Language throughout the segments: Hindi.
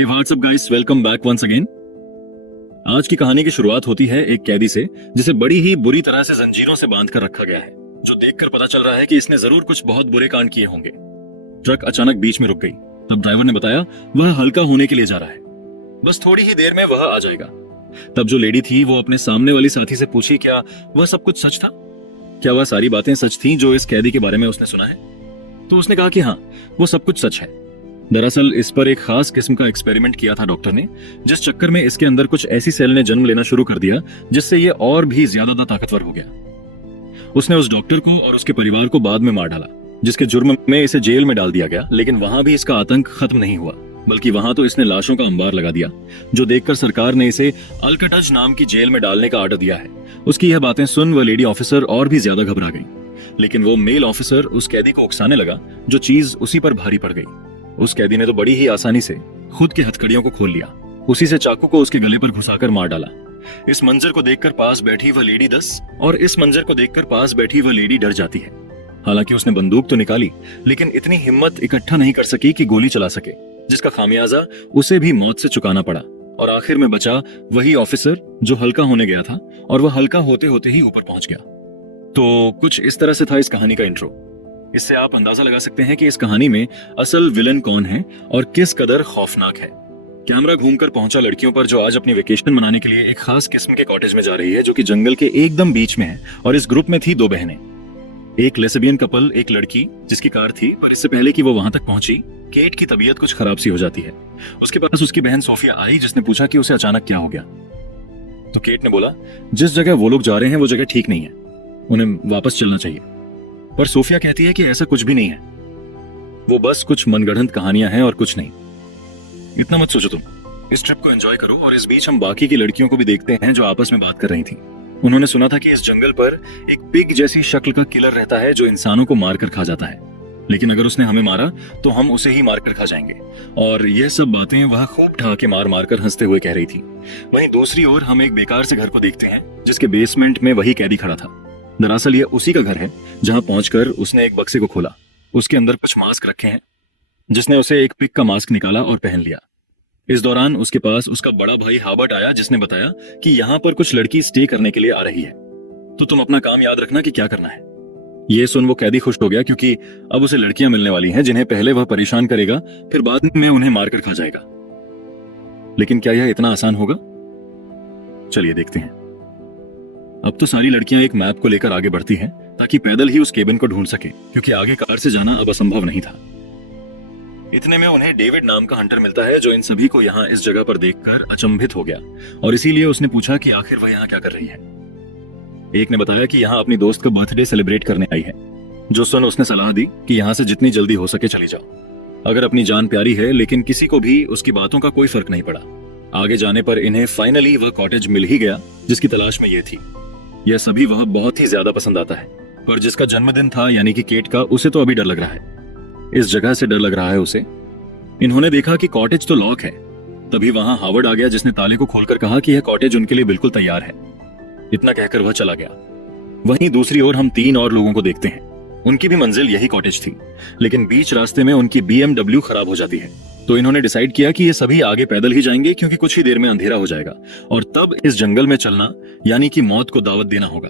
हे what's up guys, welcome back once again. आज की कहानी की शुरुआत होती है एक कैदी से जिसे बड़ी ही बुरी तरह से जंजीरों से बांध कर रखा गया है, जो देखकर पता चल रहा है कि इसने जरूर कुछ बहुत बुरे कांड किए होंगे। ट्रक अचानक बीच में रुक गई। तब ड्राइवर ने बताया वह हल्का होने के लिए जा रहा है, बस थोड़ी ही देर में वह आ जाएगा। तब जो लेडी थी वो अपने सामने वाली साथी से पूछी क्या वह सब कुछ सच था, क्या वह सारी बातें सच थीं जो इस कैदी के बारे में उसने सुना है। तो उसने कहा कि हाँ, वो सब कुछ सच है। दरअसल इस पर एक खास किस्म का एक्सपेरिमेंट किया था डॉक्टर ने, जिस चक्कर में इसके अंदर कुछ ऐसी सेल ने जन्म लेना शुरू कर दिया जिससे ये और भी ज्यादा ताकतवर हो गया। उसने उस डॉक्टर को और उसके परिवार को बाद में मार डाला, जिसके जुर्म में इसे जेल में डाल दिया गया। लेकिन वहां भी इसका आतंक खत्म नहीं हुआ, बल्कि वहां तो इसने लाशों का अंबार लगा दिया, जो देखकर सरकार ने इसे अल्कटज नाम की जेल में डालने का आर्डर दिया है। उसकी यह बातें सुन वह लेडी ऑफिसर और भी ज्यादा घबरा गई, लेकिन वो मेल ऑफिसर उस कैदी को उकसाने लगा जो चीज उसी पर भारी पड़ गई। उस कैदी ने तो बड़ी ही आसानी से खुद के हथकड़ियों को खोल लिया, उसी से चाकू को उसके गले पर घुसाकर मार डाला। इस मंजर को देखकर पास बैठी वह लेडी डर जाती है। हालांकि उसने बंदूक तो निकाली, लेकिन इतनी हिम्मत इकट्ठा नहीं कर सकी कि गोली चला सके, जिसका खामियाजा उसे भी मौत से चुकाना पड़ा। और आखिर में बचा वही ऑफिसर जो हल्का होने गया था, और वह हल्का होते होते ही ऊपर पहुंच गया। तो कुछ इस तरह से था इस कहानी का इंट्रो। इससे आप अंदाजा लगा सकते हैं कि इस कहानी में असल विलन कौन है और किस कदर खौफनाक है। कैमरा घूमकर पहुंचा लड़कियों पर, जो आज अपनी वेकेशन मनाने के लिए एक खास किस्म के कॉटेज में जा रही है, जो कि जंगल के एकदम बीच में है। और इस ग्रुप में थी दो बहनें, एक लेस्बियन कपल, एक लड़की जिसकी कार थी, पर इससे पहले कि वो वहां तक पहुंची, केट की तबीयत कुछ खराब सी हो जाती है। उसके पास उसकी बहन सोफिया आई, जिसने पूछा कि उसे अचानक क्या हो गया। तो केट ने बोला जिस जगह वो लोग जा रहे हैं वो जगह ठीक नहीं है, उन्हें वापस चलना चाहिए। पर सोफिया कहती है कि ऐसा कुछ भी नहीं है, वो बस कुछ मनगढ़ंत कहानियां हैं और कुछ नहीं। इतना मत सोचो तुम, इस ट्रिप को एंजॉय करो। और इस बीच हम बाकी की लड़कियों को भी देखते हैं जो आपस में बात कर रही थी। उन्होंने सुना था कि इस जंगल पर एक पिग जैसी शक्ल का किलर रहता है जो इंसानों को मारकर खा जाता है, लेकिन अगर उसने हमें मारा तो हम उसे ही मारकर खा जाएंगे। और यह सब बातें वह खूब ठहाके मार मार कर हंसते हुए कह रही थी। वहीं दूसरी ओर हम एक बेकार से घर को देखते हैं जिसके बेसमेंट में वही कैदी खड़ा था। दरअसल यह उसी का घर है जहां पहुंचकर उसने एक बक्से को खोला। उसके अंदर कुछ मास्क रखे हैं, जिसने उसे एक पिग का मास्क निकाला और पहन लिया। इस दौरान उसके पास उसका बड़ा भाई हाबर्ट आया, जिसने बताया कि यहाँ पर कुछ लड़की स्टे करने के लिए आ रही है, तो तुम अपना काम याद रखना कि क्या करना है। ये सुन वो कैदी खुश हो गया, क्योंकि अब उसे लड़कियां मिलने वाली हैं जिन्हें पहले वह परेशान करेगा, फिर बाद में उन्हें मारकर खा जाएगा। लेकिन क्या यह इतना आसान होगा? चलिए देखते हैं। अब तो सारी लड़कियां एक मैप को लेकर आगे बढ़ती हैं ताकि पैदल ही उस केबिन को ढूंढ सके, क्योंकि आगे कार से जाना अब असंभव नहीं था। इतने में उन्हें डेविड नाम का हंटर मिलता है, जो इन सभी को यहाँ इस जगह पर देखकर अचंभित हो गया, और इसीलिए उसने पूछा कि आखिर वह यहाँ क्या कर रही है। एक ने बताया कि यहाँ अपनी दोस्त का बर्थडे सेलिब्रेट करने आई है, जो सुन उसने सलाह दी कि यहाँ से जितनी जल्दी हो सके चली जाओ। अगर अपनी जान प्यारी है, लेकिन किसी को भी उसकी बातों का कोई फर्क नहीं पड़ा। आगे जाने पर इन्हें फाइनली वह कॉटेज मिल ही गया जिसकी तलाश में ये थी। यह सभी वह बहुत ही ज्यादा पसंद आता है, पर जिसका जन्मदिन था यानी कि केट का, उसे तो अभी डर लग रहा है। इस जगह से डर लग रहा है उसे। इन्होंने देखा कि कॉटेज तो लॉक है। तभी वहां हावर्ड आ गया, जिसने ताले को खोलकर कहा कि यह कॉटेज उनके लिए बिल्कुल तैयार है। इतना कहकर वह चला गया। वहीं दूसरी ओर हम तीन और लोगों को देखते हैं। उनकी भी मंजिल यही कॉटेज थी, लेकिन बीच रास्ते में उनकी BMW खराब हो जाती है। तो इन्होंने डिसाइड किया कि ये सभी आगे पैदल ही जाएंगे, क्योंकि कुछ ही देर में अंधेरा हो जाएगा, और तब इस जंगल में चलना यानी कि मौत को दावत देना होगा।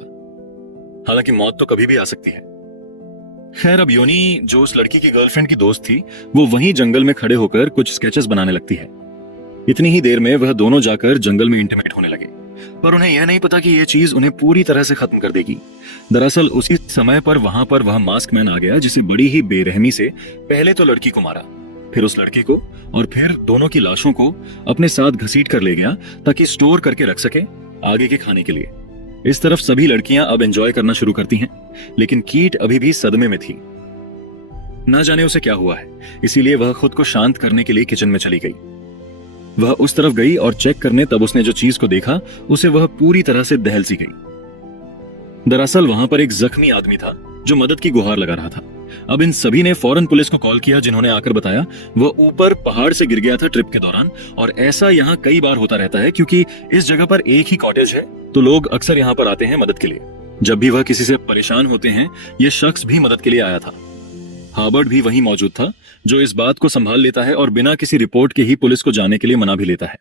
हालांकि मौत तो कभी भी आ सकती है। खैर, अब योनी, जो उस लड़की की गर्लफ्रेंड की दोस्त थी, वो वहीं जंगल में खड़े होकर कुछ स्केचेस बनाने लगती है। इतनी ही देर में वह दोनों जाकर जंगल में इंटीमेट होने लगे, पर उन्हें यह नहीं पता कि यह चीज उन्हें पूरी तरह से खत्म कर देगी। दरअसल उसी समय पर वहां पर वह मास्क मैन आ गया, जिसे बड़ी ही बेरहमी से पहले तो लड़की को मारा, फिर उस लड़के को, और फिर दोनों की लाशों को अपने साथ घसीट कर ले गया ताकि स्टोर करके रख सके आगे के खाने के लिए। इस तरफ सभी लड़कियां अब एंजॉय करना शुरू करती हैं, लेकिन कीट अभी भी सदमे में थी। ना जाने उसे क्या हुआ है, इसीलिए वह खुद को शांत करने के लिए किचन में चली गई। वह उस तरफ गई और चेक करने, तब उसने जो चीज को देखा उसे वह पूरी तरह से दहल सी गई। दरअसल वहां पर एक जख्मी आदमी था जो मदद की गुहार लगा रहा था। अब इन सभी ने फौरन पुलिस को कॉल किया, जिन्होंने आकर बताया वह ऊपर पहाड़ से गिर गया था ट्रिप के दौरान। और ऐसा यहाँ कई बार होता रहता है, क्योंकि इस जगह पर एक ही कॉटेज है, तो लोग अक्सर यहाँ पर आते हैं मदद के लिए। जब भी वह किसी से परेशान होते हैं, यह शख्स भी मदद के लिए आया था। हार्बर्ट भी वहीं मौजूद था, जो इस बात को संभाल लेता है और बिना किसी रिपोर्ट के ही पुलिस को जाने के लिए मना भी लेता है।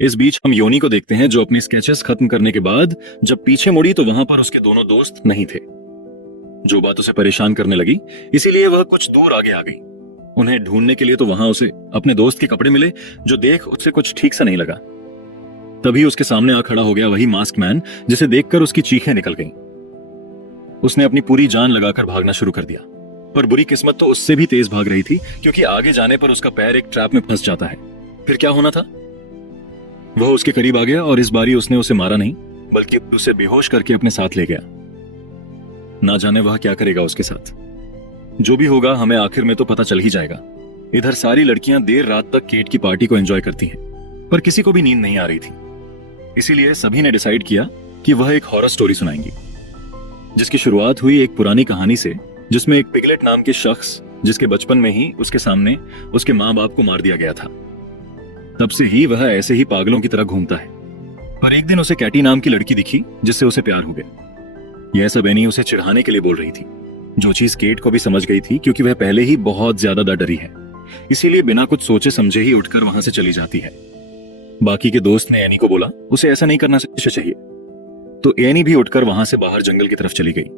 इस बीच हम योनी को देखते हैं, जो अपनी स्केचेस खत्म करने के बाद जब पीछे मुड़ी तो वहां पर उसके दोनों दोस्त नहीं थे। जो बात उसे परेशान करने लगी, इसीलिए वह कुछ दूर आगे आ गई। उन्हें ढूंढने के लिए तो वहां उसे अपने दोस्त के कपड़े मिले, जो देख उसे कुछ ठीक सा नहीं लगा। तभी उसके सामने आ खड़ा हो गया वही मास्क मैन, जिसे देखकर उसकी चीखें निकल गईं। उसने अपनी पूरी जान लगाकर भागना शुरू कर दिया, पर बुरी किस्मत तो उससे भी तेज भाग रही थी, क्योंकि आगे जाने पर उसका पैर एक ट्रैप में फंस जाता है। फिर क्या होना था? वह उसके करीब आ गया और इस बारी उसने उसे मारा नहीं, बल्कि उसे बेहोश करके अपने साथ ले गया। ना जाने वह क्या करेगा उसके साथ। जो भी होगा हमें आखिर में तो पता चल ही जाएगा। इधर सारी लड़कियां देर रात तक केट की पार्टी को एंजॉय करती हैं, पर किसी को भी नींद नहीं आ रही थी। इसीलिए सभी ने डिसाइड किया कि वह एक हॉरर स्टोरी सुनाएंगी, जिसकी शुरुआत हुई एक पुरानी कहानी से, जिसमें एक पिगलेट नाम के शख्स, जिसके बचपन में ही उसके सामने उसके माँ बाप को मार दिया गया था। तब से ही वह ऐसे ही पागलों की तरह घूमता है। पर एक दिन उसे कैटी नाम की लड़की दिखी, जिससे उसे प्यार हो गया। यह सब एनी उसे चिढ़ाने के लिए बोल रही थी, जो चीज केट को भी समझ गई थी, क्योंकि वह पहले ही बहुत ज्यादा डरी है। इसीलिए बिना कुछ सोचे समझे ही उठकर वहां से चली जाती है। बाकी के दोस्त ने एनी को बोला उसे ऐसा नहीं करना चाहिए, तो एनी भी उठकर वहां से बाहर जंगल की तरफ चली गई।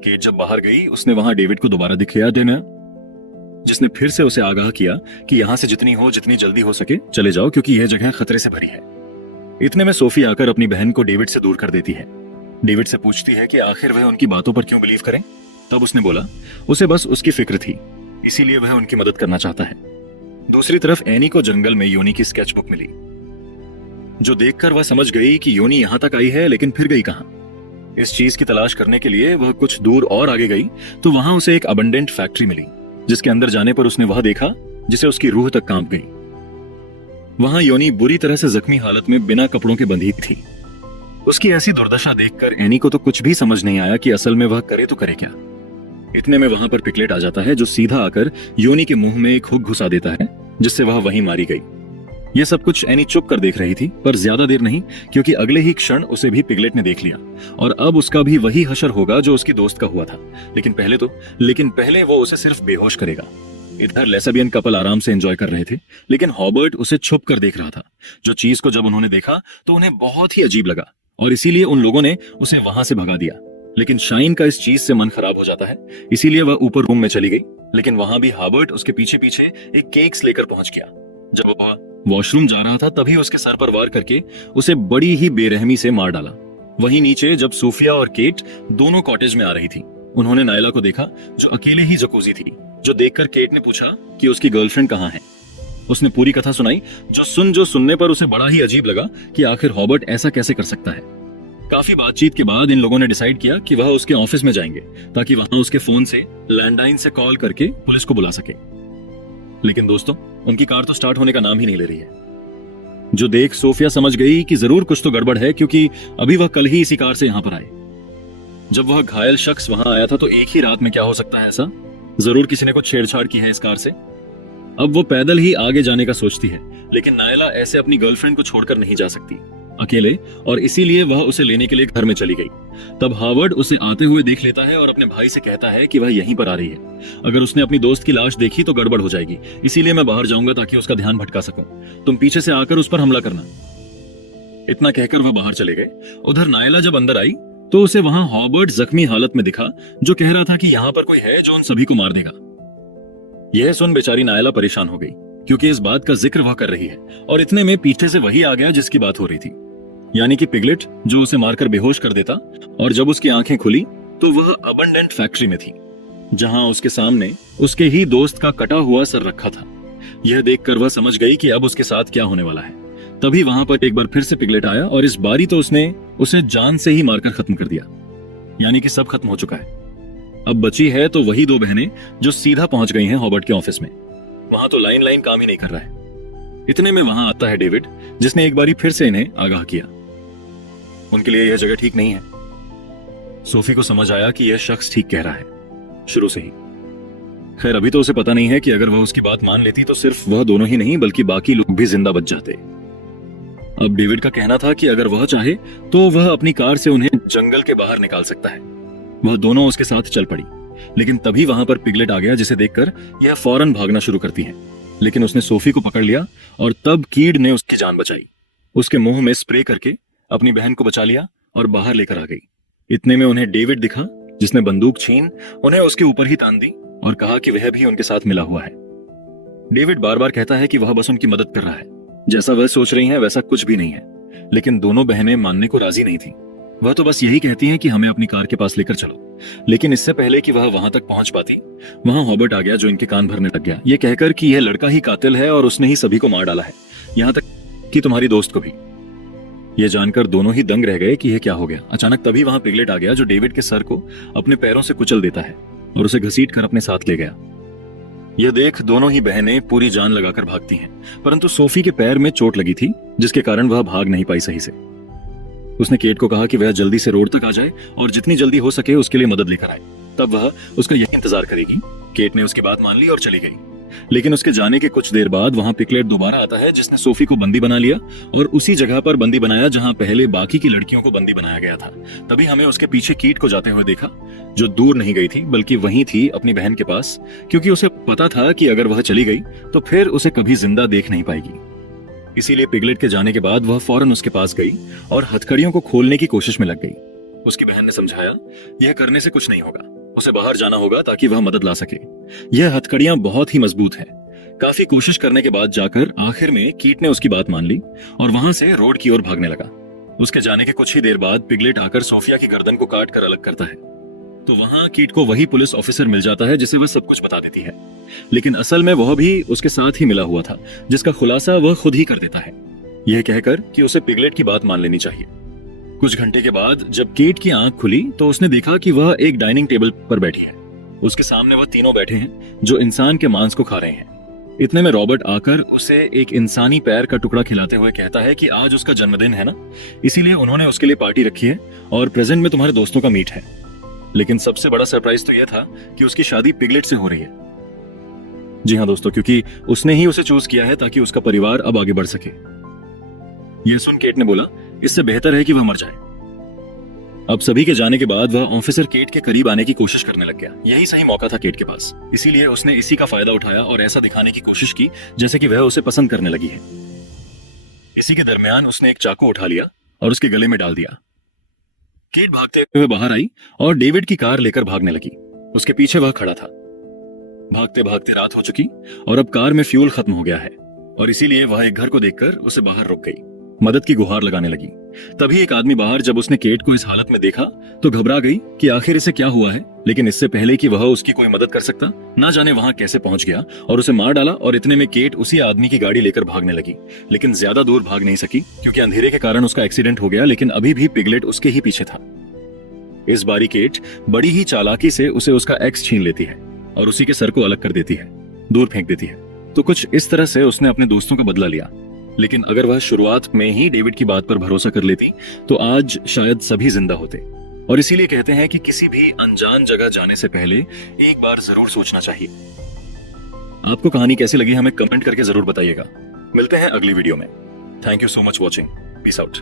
केट जब बाहर गई, उसने वहां डेविड को दोबारा दिखाया देना, जिसने फिर से उसे आगाह किया कि यहां से जितनी जल्दी हो सके चले जाओ, क्योंकि यह जगह खतरे से भरी है। इतने में सोफी आकर अपनी बहन को डेविड से दूर कर देती है। डेविड से पूछती है कि आखिर वह उनकी बातों पर क्यों बिलीव करें। तब उसने बोला उसे बस उसकी फिक्र थी, इसीलिए वह उनकी मदद करना चाहता है। दूसरी तरफ एनी को जंगल में योनी की स्केचबुक मिली, जो देखकर वह समझ गई कि योनी यहां तक आई है, लेकिन फिर गई कहां। इस चीज की तलाश करने के लिए वह कुछ दूर और आगे गई तो वहां उसे एक अबंडेंट फैक्ट्री मिली, जिसके अंदर जाने पर उसने वह देखा जिसे उसकी रूह तक कांप गई। वहां योनी बुरी तरह से जख्मी हालत में बिना कपड़ों के बंधी थी। उसकी ऐसी दुर्दशा देखकर एनी को तो कुछ भी समझ नहीं आया कि असल में वह करे तो करे क्या। इतने में वहां पर पिगलेट आ जाता है, जो सीधा आकर योनी के मुंह में एक हुक घुसा देता है, जिससे वह वहीं मारी गई। यह सब कुछ एनी चुप कर देख रही थी, पर ज्यादा देर नहीं, क्योंकि अगले ही क्षण उसे भी पिगलेट ने देख लिया और अब उसका भी वही हशर होगा जो उसकी दोस्त का हुआ था। लेकिन पहले वो उसे सिर्फ बेहोश करेगा। इधर लेस्बियन कपल आराम से एंजॉय कर रहे थे, लेकिन हॉबर्ट उसे छुप कर देख रहा था। जो चीज को जब उन्होंने देखा तो उन्हें बहुत ही अजीब लगा और इसीलिए उन लोगों ने उसे वहां से भगा दिया। लेकिन शाइन का इस चीज से मन खराब हो जाता है, इसीलिए वह ऊपर रूम में चली गई। लेकिन वहां भी हॉबर्ट उसके पीछे पीछे एक केक्स लेकर पहुंच गया। जब वह वॉशरूम जा रहा था तभी उसके सर पर वार करके उसे बड़ी ही बेरहमी से मार डाला। वहीं नीचे जब सोफिया और केट दोनों कॉटेज में आ रही थी, उन्होंने नायला को देखा, जो अकेले ही जकूजी थी। जो देखकर केट ने पूछा कि उसकी गर्लफ्रेंड कहाँ है। उसने पूरी कथा सुनाई, जो सुनने पर उसे बड़ा ही अजीब लगा कि आखिर हॉबर्ट ऐसा कैसे कर सकता है। काफी बातचीत के बाद इन लोगों ने डिसाइड किया कि वह उसके ऑफिस में जाएंगे, ताकि वहां उसके फोन से लैंडलाइन से कॉल करके पुलिस को बुला सके। लेकिन दोस्तों, उनकी कार तो स्टार्ट होने का नाम ही नहीं ले रही है। जो देख सोफिया समझ गई कि जरूर कुछ तो गड़बड़ है, क्योंकि अभी वह कल ही इसी कार से यहां पर आए। जब वह घायल शख्स वहां आया था तो एक ही रात में क्या हो सकता है ऐसा? जरूर किसी ने कुछ छेड़छाड़ की है इस कार से। अब वो पैदल ही आगे जाने का सोचती है, लेकिन नायला ऐसे अपनी गर्लफ्रेंड को छोड़कर नहीं जा सकती अकेले, और इसीलिए वह उसे लेने के लिए घर में चली गई। तब हॉवर्ड उसे आते हुए देख लेता है और अपने भाई से कहता है कि वह यहीं पर आ रही है। अगर उसने अपनी दोस्त की लाश देखी तो गड़बड़ हो जाएगी, इसीलिए मैं बाहर जाऊंगा ताकि उसका ध्यान भटका सकूं। तुम पीछे से आकर उस पर हमला करना। इतना कहकर वह बाहर चले गए। उधर नायला जब अंदर आई तो उसे वहां हॉवर्ड जख्मी हालत में दिखा, जो कह रहा था कि यहां पर कोई है जो उन सभी को मार देगा। यह सुन बेचारी नायला परेशान हो गई, क्योंकि इस बात का जिक्र वह कर रही है, और इतने में पीछे से वही आ गया जिसकी बात हो रही थी, यानी कि पिगलेट, जो उसे मारकर बेहोश कर देता। और जब उसकी आंखें खुली तो वह अबंडेंट फैक्ट्री में थी, जहां उसके सामने उसके ही दोस्त का कटा हुआ सर रखा था। यह देखकर वह समझ गई कि अब उसके साथ क्या होने वाला है। तभी वहां पर एक बार फिर से पिगलेट आया और इस बारी तो उसने उसे जान से ही मारकर खत्म कर दिया, यानी कि सब खत्म हो चुका है। अब बची है तो वही दो बहनें जो सीधा पहुंच गई हैं हॉबर्ट के ऑफिस में। वहां तो लाइन काम ही नहीं कर रहा है। इतने में वहां आता है डेविड, जिसने एक बारी फिर से इन्हें आगाह किया। उनके लिए यह जगह ठीक नहीं है। सोफी को समझ आया कि यह शख्स ठीक कह रहा है शुरू से ही। खैर, अभी तो उसे पता नहीं है कि अगर वह उसकी बात मान लेती तो सिर्फ वह दोनों ही नहीं बल्कि बाकी लोग भी जिंदा बच जाते। अब डेविड का कहना था कि अगर वह चाहे तो वह अपनी कार से उन्हें जंगल के बाहर निकाल सकता है। वह दोनों उसके साथ चल पड़ी। लेकिन तभी वहां पर पिगलेट आ गया, जिसे देखकर यह फौरन भागना शुरू करती है। लेकिन उसने सोफी को पकड़ लिया और तब कीड ने उसकी जान बचाई। उसके मुंह में स्प्रे करके अपनी बहन को बचा लिया और बाहर लेकर आ गई। इतने में उन्हें डेविड दिखा, जिसने बंदूक छीन उन्हें उसके ऊपर ही तान दी और कहा कि वह भी उनके साथ मिला हुआ है। डेविड बार बार कहता है कि वह बस उनकी मदद कर रहा है, जैसा वह सोच रही हैं वैसा कुछ भी नहीं है। लेकिन दोनों बहनें मानने को राजी नहीं थी। वह तो बस यही कहती हैं कि हमें अपनी कार के पास लेकर चलो। लेकिन इससे पहले कि वह वहां तक पहुंच पाती, वहां हॉबर्ट आ गया, जो इनके कान भरने लग गया, ये कहकर कि यह लड़का ही कातिल है और उसने ही सभी को मार डाला है, यहां तक कि तुम्हारी दोस्त को भी। यह जानकर दोनों ही दंग रह गए कि यह क्या हो गया। अचानक तभी वहां पिगलेट आ गया, जो डेविड के सर को अपने पैरों से कुचल देता है और उसे घसीट कर अपने साथ ले गया। यह देख दोनों ही बहनें पूरी जान लगाकर भागती हैं, परंतु सोफी के पैर में चोट लगी थी, जिसके कारण वह भाग नहीं पाई सही से। उसने केट को कहा कि वह जल्दी से रोड तक आ जाए और जितनी जल्दी हो सके उसके लिए मदद लेकर आए, तब वह उसका यही इंतजार करेगी। केट ने उसकी बात मान ली और चली गई। लेकिन उसके जाने के कुछ देर बाद वहां पिगलेट दोबारा आता है, जिसने सोफी को बंदी बना लिया और उसी जगह पर बंदी बनाया जहां पहले बाकी की लड़कियों को बंदी बनाया गया था। तभी हमें उसके पीछे कीट को जाते हुए देखा, जो दूर नहीं गई थी बल्कि वहीं थी अपनी बहन के पास, क्योंकि उसे पता था कि अगर वह चली गई तो फिर उसे कभी जिंदा देख नहीं पाएगी। इसीलिए पिगलेट के जाने के बाद वह फौरन उसके पास गई और हथकड़ियों को खोलने की कोशिश में लग गई। उसकी बहन ने समझाया, यह करने से कुछ नहीं होगा, उसे बाहर जाना होगा ताकि वह मदद ला सके। यह हथकड़ियां बहुत ही मजबूत हैं। काफी कोशिश करने के बाद जाकर आखिर में कीट ने उसकी बात मान ली और वहां से रोड की ओर भागने लगा। उसके जाने के कुछ ही देर बाद पिगलेट आकर सोफिया की गर्दन को काट कर अलग करता है, तो वहां कीट को वही पुलिस ऑफिसर मिल जाता है जिसे वह सब कुछ बता देती है। लेकिन असल में वह भी उसके साथ ही मिला हुआ था, जिसका खुलासा वह खुद ही कर देता है, यह कहकर कि उसे पिगलेट की बात मान लेनी चाहिए। कुछ घंटे के बाद जब कीट की आंख खुली तो उसने देखा कि वह एक डाइनिंग टेबल पर बैठी है। उसके सामने वह तीनों बैठे हैं जो इंसान के मांस को खा रहे हैं। इतने में रॉबर्ट आकर उसे एक इंसानी पैर का टुकड़ा खिलाते हुए कहता है कि आज उसका जन्मदिन है ना, इसीलिए उन्होंने उसके लिए पार्टी रखी है और प्रेजेंट में तुम्हारे दोस्तों का मीट है। लेकिन सबसे बड़ा सरप्राइज तो यह था कि उसकी शादी पिगलेट से हो रही है। जी हाँ दोस्तों, क्योंकि उसने ही उसे चूज किया है ताकि उसका परिवार अब आगे बढ़ सके। यह सुन केट ने बोला, इससे बेहतर है कि वह मर जाए। अब सभी के जाने के बाद वह ऑफिसर केट के करीब आने की कोशिश करने लग गया। यही सही मौका था केट के पास, इसीलिए उसने इसी का फायदा उठाया और ऐसा दिखाने की कोशिश की जैसे कि वह उसे पसंद करने लगी है। इसी के दरमियान उसने एक चाकू उठा लिया और उसके गले में डाल दिया। केट भागते हुए बाहर आई और डेविड की कार लेकर भागने लगी। उसके पीछे वह खड़ा था। भागते भागते रात हो चुकी और अब कार में फ्यूल खत्म हो गया है और इसीलिए वह एक घर को देखकर उसे बाहर रुक गई, मदद की गुहार लगाने लगी। तभी एक आदमी बाहर जब उसने केट को इस हालत में देखा तो घबरा गई कि आखिर इसे क्या हुआ है। लेकिन इससे पहले कि वह उसकी कोई मदद कर सकता, ना जाने वहां कैसे पहुंच गया और उसे मार डाला। और इतने में केट उसी आदमी की गाड़ी लेकर भागने लगी, लेकिन ज्यादा दूर भाग नहीं सकी क्योंकि अंधेरे के कारण उसका एक्सीडेंट हो गया। लेकिन अभी भी पिगलेट उसके ही पीछे था। इस बारी केट बड़ी ही चालाकी से उसे उसका एक्स छीन लेती है और उसी के सर को अलग कर देती है, दूर फेंक देती है। तो कुछ इस तरह से उसने अपने दोस्तों का बदला लिया। लेकिन अगर वह शुरुआत में ही डेविड की बात पर भरोसा कर लेती तो आज शायद सभी जिंदा होते। और इसीलिए कहते हैं कि किसी भी अनजान जगह जाने से पहले एक बार जरूर सोचना चाहिए। आपको कहानी कैसी लगी हमें कमेंट करके जरूर बताइएगा। मिलते हैं अगली वीडियो में। Thank you so much watching. Peace out.